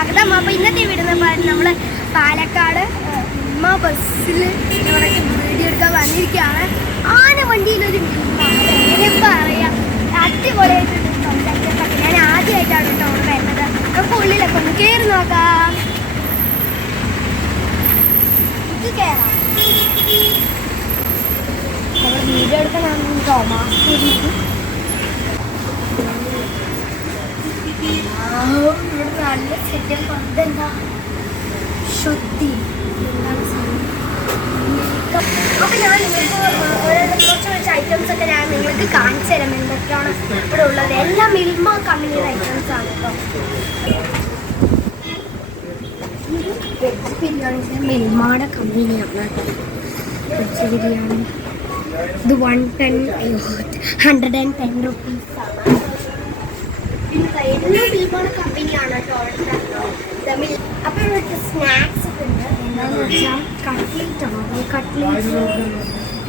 സ്വാഗതം. അപ്പോൾ ഇന്നത്തെ വീഡിയോ നമ്മൾ പാലക്കാട് ബസ്സിൽ കുറച്ച് വീഡിയോ എടുക്കാൻ വന്നിരിക്കുകയാണ്. ആന വണ്ടിയിലൊരു എങ്ങനെ പറയാം, അടിപൊളിയായിട്ടുണ്ട്. ഞാൻ ആദ്യമായിട്ടാണ് കേട്ടോ അവിടെ വരുന്നത്. നമുക്ക് ഉള്ളിലൊക്കെ ഒന്ന് കയറി നോക്കാം. ഇത് കയറാം. നമ്മൾ വീഡിയോ എടുക്കാനാണ് തോമാസ്. നല്ല സെറ്റപ്പ്. അതെന്താ ശുദ്ധി അപ്പൊ ഞാൻ നിങ്ങൾക്ക് കുറച്ച് ഐറ്റംസ് ഒക്കെ ഞാൻ നിങ്ങൾക്ക് കാണിച്ചു തരാം എന്തൊക്കെയാണ് ഇവിടെ ഉള്ളത്. എല്ലാം മിൽമ കമ്പനിയുടെ ഐറ്റംസ് ആണ് കേട്ടോ. വെജ് ബിരിയാണി മിൽമയുടെ കമ്പനിയാണ് കേട്ടോ. വെജ് ബിരിയാണി ഇത് 110 റുപ്പീസാണ്. എല്ലാം മിൽമയുടെ കമ്പനിയാണ് കേട്ടോ. അപ്പോൾ ഇവിടുത്തെ സ്നാക്സ് ഒക്കെ ഉണ്ട്. എന്താണെന്ന് വെച്ചാൽ കട്ട്ലേറ്റ് ആണ്. കട്ട്ലേറ്റ്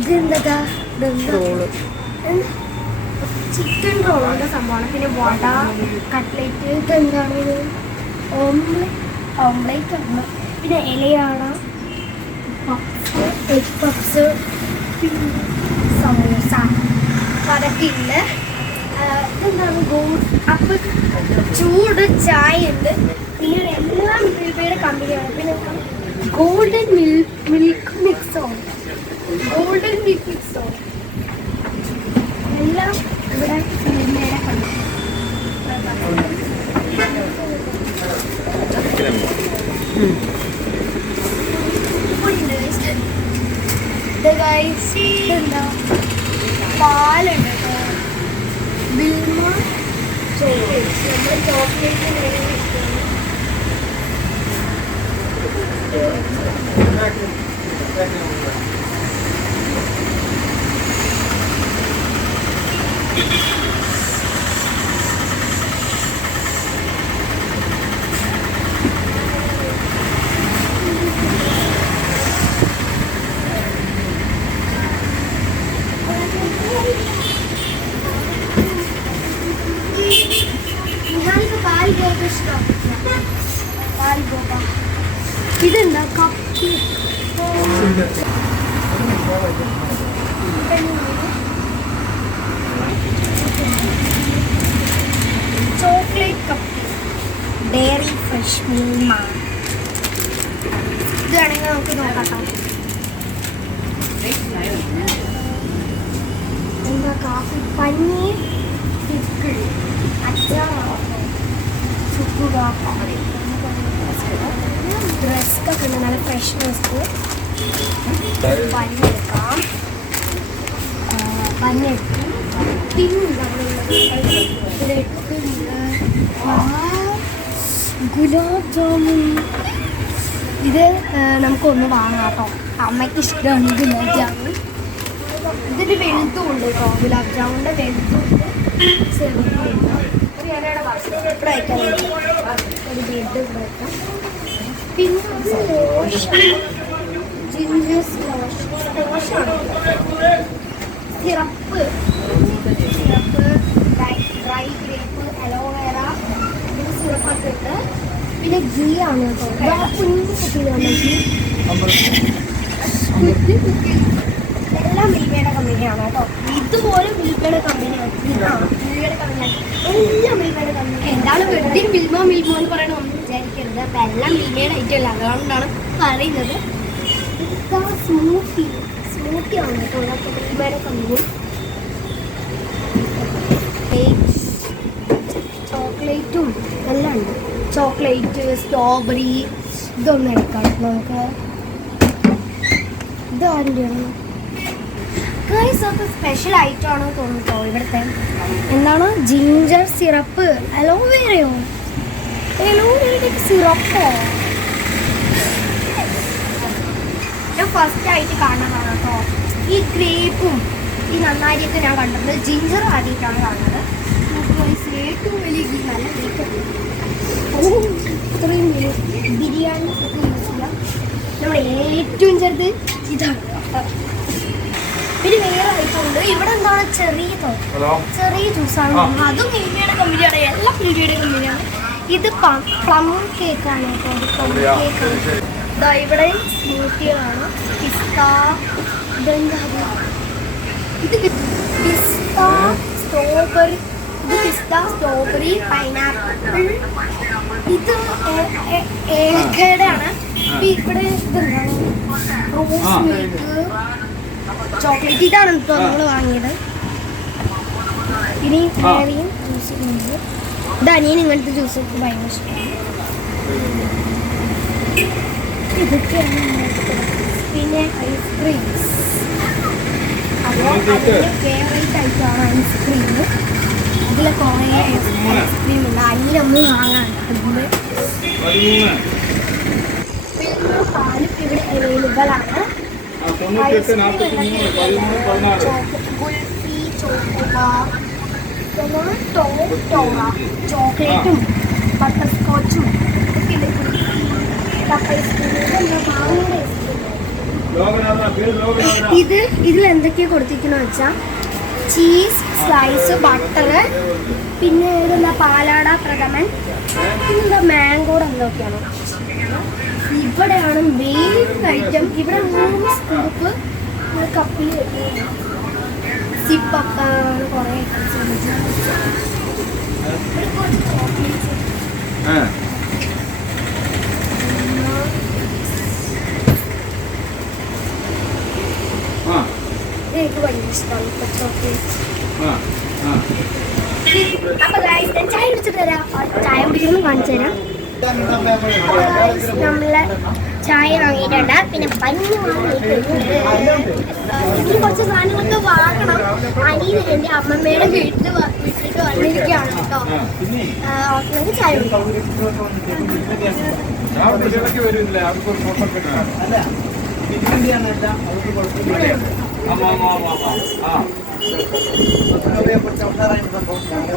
ഇതെന്താ റോള്, ചിക്കൻ റോളിൻ്റെ സംഭവമാണ്. പിന്നെ വട, കട്ട്ലേറ്റ്, ഇതെന്താണ് ഇത് ഓംലേറ്റ് ആണ്. പിന്നെ ഇലയാട, പപ്സ്, എഗ് പപ്സ്, പിന്നെ സമോസ, അപ്പോൾ അതൊക്കെ ഉണ്ട്. ഇതെന്താണ് അപ്പോൾ ചൂട് ചായ ഉണ്ട്. പിന്നെ എല്ലാം മിൽമയുടെ കമ്പനിയാണ്. പിന്നെ ഗോൾഡൻ മിൽക്ക് മിക്സോ എല്ലാം ഇവിടെ മിൽമയുടെ കമ്പനി. ഇതെന്താ പാലുണ്ട് കേട്ടോ. മിൽമ ചോക്ലേറ്റ്. നമ്മൾ ചോക്ലേറ്റ് ഇതെന്താ cup chocolate cup, dairy fresh Milma. ഇത് വേണമെങ്കിൽ നമുക്ക് നോക്കാം. എന്താ കാപ്പി, പനീർ, പിക്കിൾ, അച്ചാർ, ചുക്കുക, ഡ്രസ്സൊക്കെ ഉണ്ട്. നല്ല ഫ്രഷ് ഡ്രസ്സ്. പഞ്ഞെടുക്കാം. പഞ്ഞെടുക്കും. പിന്നെ ഗുലാബ് ജാമുൻ. ഇത് നമുക്കൊന്ന് വാങ്ങാം കേട്ടോ. അമ്മയ്ക്ക് ഇഷ്ടമാണ് ഗുലാബ് ജാമുൻ. ഇതിൻ്റെ വെളുത്തും ഉണ്ട് കേട്ടോ. ഗുലാബ് ജാമുൻ്റെ വെളുത്തും ഉണ്ട്, ചെറുതും ഉണ്ട്. ഇവിടെ വയ്ക്കാൻ ഒരു ബ്രെഡ് ഇവിടെ വയ്ക്കാം. പിന്നെ ജിഞ്ചർ സ്ക്വാഷാണ്. സിറപ്പ്, ഡ്രൈ ഗ്രേപ്പ്, അലോവേറ, പിന്നെ സിറപ്പൊക്കെ ഉണ്ട്. പിന്നെ ഗീ ആണ് കേട്ടോ. കുഞ്ഞു കുട്ടിയിലാണ് ഗീ. എല്ലാം മിൽമയുടെ കമ്പനിയാണ് കേട്ടോ. ഇതുപോലെ മിൽമയുടെ കമ്പനിയാണ്. മിൽമയുടെ കമ്പനിയാണ്. എല്ലാം മിൽമയുടെ കമ്പനി. എന്താണ് വെറുതെ മിൽമ എന്ന് പറയണ ഒന്നും വിചാരിക്കരുത്. അപ്പം എല്ലാം മിൽമയുടെ ഐറ്റം അല്ല, അതുകൊണ്ടാണ് പറയുന്നത്. സ്മൂത്തിയാണ് കേട്ടോ മിൽമയുടെ കമ്പനി. ചോക്ലേറ്റും എല്ലാം ഉണ്ട്. ചോക്ലേറ്റ്, സ്ട്രോബെറി, ഇതൊന്നും എടുക്കാം നമുക്ക്. ഇത് ആരുടെയാണ്? സ്പെഷ്യൽ ഐറ്റം ആണോ തോന്നുട്ടോ ഇവിടുത്തെ. എന്താണ് ജിഞ്ചർ സിറപ്പ്, അലോവേറയോ, അലോവേറയുടെ സിറപ്പോ. ഞാൻ ഫസ്റ്റ് ആയിട്ട് കാണുന്നതാണ് കേട്ടോ. ഈ ഗ്രേപ്പും ഈ നന്നാരിയൊക്കെ ഞാൻ കണ്ടത് ജിഞ്ചർ ആദ്യമായിട്ടാണ് കാണുന്നത്. ഏറ്റവും വലിയ ഈ നല്ല ഗ്രേപ്പ്. ഇത്രയും ബിരിയാണി ഒക്കെ യൂസ് ചെയ്യാം. നമ്മുടെ ഏറ്റവും ചെറുത് ഇതാണ്. പിന്നെ വേറെ ഐറ്റം ഉണ്ട്. ഇവിടെ എന്താണ് ചെറിയ ജ്യൂസാണ്. അതും മിൽമയുടെ കമ്പനിയാണ്. എല്ലാം മിൽമയുടെ കമ്പനിയാണ്. ഇത് പ്ലം കേക്കാണ് കേട്ടോ. പ്ലം കേക്ക് ഇവിടെ സ്മൂത്തികളാണ്. പിസ്ത, ഇതെന്താ ഇത് പിസ്ത സ്ട്രോബെറി, ഇത് പിസ്ത സ്ട്രോബെറി പൈനാപ്പിൾ, ഇത് ഏലക്കയുടെ ആണ്. ഇവിടെ ഇതെന്താണ് റോസ് മിൽക്ക് ചോക്ലേറ്റ്. ഇതാണ് ഇപ്പോൾ നമ്മൾ വാങ്ങിയത്. ഇനി വേറെയും ജ്യൂസ് ഉണ്ട്. ഇത് അനിയൻ ഇങ്ങനത്തെ ജ്യൂസ് ഒക്കെ ഭയങ്കര ഇഷ്ടമാണ്. ഇതൊക്കെയാണ് പിന്നെ ഐസ്ക്രീംസ്. അപ്പോൾ അതിൻ്റെ ഫേവറേറ്റ് ആയിട്ടാണ് ഐസ്ക്രീം. ഇതിൽ കുറേ ഐസ്ക്രീം ഉണ്ട്. അനിയനൊന്നും വാങ്ങാനുണ്ട്. അതിൻ്റെ പാലും ഇവിടെ അവൈലബിൾ ആണ്. കുൽഫി, ചോക്കോബാർ, ചോക്ലേറ്റും ബട്ടർ സ്കോച്ചും ഒക്കെ ഉണ്ട്. ഇതിൽ എന്തൊക്കെയാ കൊടുത്തിരിക്കുന്ന വെച്ചാൽ ചീസ് സ്ലൈസ്, ബട്ടർ, പിന്നെ ഇതെന്താ പാലാട പ്രഥമൻ, പിന്നെന്താ മാംഗോടെ എന്തൊക്കെയാണ്. ഇവിടെയാണ് മെയിൻ ഐറ്റം. ഇവിടെ 3 സ്കൂപ്പ് കപ്പിൽ സിപ്പപ്പ് കുറേ ഐറ്റംസ്. ഇവിടെ കുറച്ച് ചോക്ലേറ്റ്സ്. എനിക്ക് ഭയങ്കര ഇഷ്ടമാണ് ഇപ്പൊ ചോക്ലേറ്റ്. അപ്പൊ ഗൈസ് ഞാൻ ചായ കുടിച്ചിട്ട് തരാം. ചായ കുടിക്കുന്നത് കാണിച്ചു തരാം. നമ്മളെ ചായ വാങ്ങിയിട്ടുണ്ട്. പിന്നെ പഞ്ഞ് വാങ്ങിയിട്ടുണ്ട്. ഇനി കുറച്ച് സാധനങ്ങളൊക്കെ വാങ്ങണം. അനിയൻ എൻ്റെ അമ്മമ്മയുടെ വീട്ടിൽ വന്നിരിക്കുകയാണ് കേട്ടോ. നമുക്ക് ചായ കുടിക്കാം.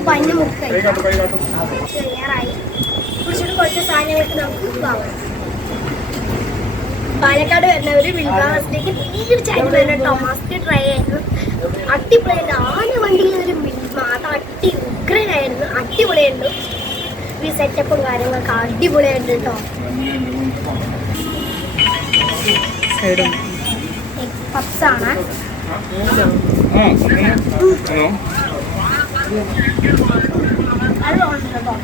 പഞ്ഞ് മുക്കായി ക്ലിയറായി. കുറിച്ചിട്ട് കുറച്ച് സാധനങ്ങൾക്ക് നമുക്ക് വാങ്ങാം. പാലക്കാട് വരുന്നവർ വിൽവാസത്തേക്ക് തീർച്ചയായിട്ടും വരുന്ന ടൊമാസ്റ്റ് ട്രൈ ആയിരുന്നു. അടിപൊളിയായിരുന്നു. ആന വണ്ടിയിൽ ഒരു മിൽമ അത് ഉഗ്രനായിരുന്നു. അടിപൊളിയായിരുന്നു. ഈ സെറ്റപ്പും കാര്യങ്ങളൊക്കെ അടിപൊളിയായിരുന്നു കേട്ടോ. പപ്സാണ്. അത് കേട്ടോ.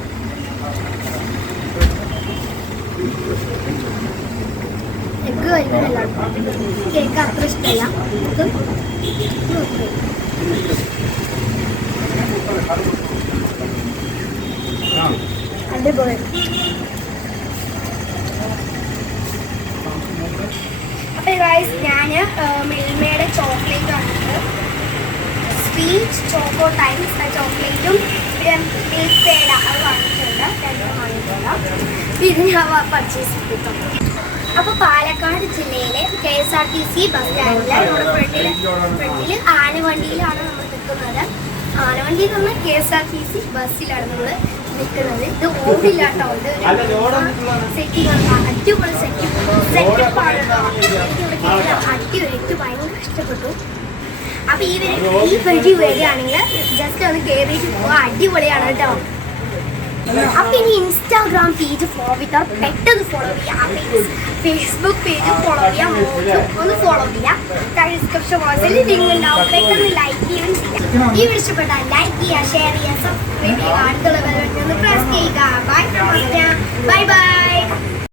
എഗ്ഗ് കഴിക്കുന്നില്ല. കേക്ക് അത്ര ഇഷ്ടമല്ല. അടിപൊളി. അപ്പോൾ ഗൈസ് ഞാൻ മിൽമയുടെ ചോക്ലേറ്റ് വാങ്ങിയിട്ട് സ്വീറ്റ് ചോക്കോ ടൈംസ് ചോക്ലേറ്റും പിന്നെ മിൽക്ക് പേട അത് വാങ്ങിയിട്ടുണ്ട്. രണ്ടും വാങ്ങിയിട്ടുണ്ട്. ഇത് ഞാൻ പർച്ചേസ് ചെയ്തിട്ടുണ്ട്. അപ്പോൾ പാലക്കാട് ജില്ലയിലെ KSRTC ബസ് സ്റ്റാൻഡിൽ നമ്മുടെ ഫ്രണ്ടിൽ ആനവണ്ടിയിലാണ് നമ്മൾ നിൽക്കുന്നത്. ആനവണ്ടിയിൽ നിന്ന് KSRTC ബസ്സിലാണ് നമ്മൾ നിൽക്കുന്നത്. ഇത് ഓടില്ല കേട്ടോ. ഇത് സെറ്റിംഗ് അടിപൊളി സെറ്റപ്പാണ്. അടിപൊളി. എനിക്ക് ഭയങ്കര ഇഷ്ടപ്പെട്ടു. അപ്പോൾ ഈ വഴി വരികയാണെങ്കിൽ ജസ്റ്റ് ഒന്ന് കയറിയിട്ട് പോകാം. അടിപൊളിയാണ് കേട്ടോ. അപ്പം ഇനി ഇൻസ്റ്റാഗ്രാം പേജ് ഫോളോ ചെയ്താൽ പെട്ടെന്ന് ഫോളോ ചെയ്യാം. ഫേസ്ബുക്ക് പേജ് ഫോളോ ചെയ്യാം. ഒന്ന് ഫോളോ ചെയ്യാം. ഡിസ്ക്രിപ്ഷൻ ബോക്സിൽ ലിങ്ക് ഉണ്ടാവും. പെട്ടെന്ന് ലൈക്ക് ചെയ്യുകയും ചെയ്യാം. ഈ വീഡിയോ ഇഷ്ടപ്പെട്ടാൽ ലൈക്ക് ചെയ്യുക, ഷെയർ ചെയ്യുക, സബ്സ്ക്രൈബ് ചെയ്യുക. അടുത്തുള്ള ബെൽ ബട്ടൺ പ്രസ് ചെയ്യുക. Bye bye.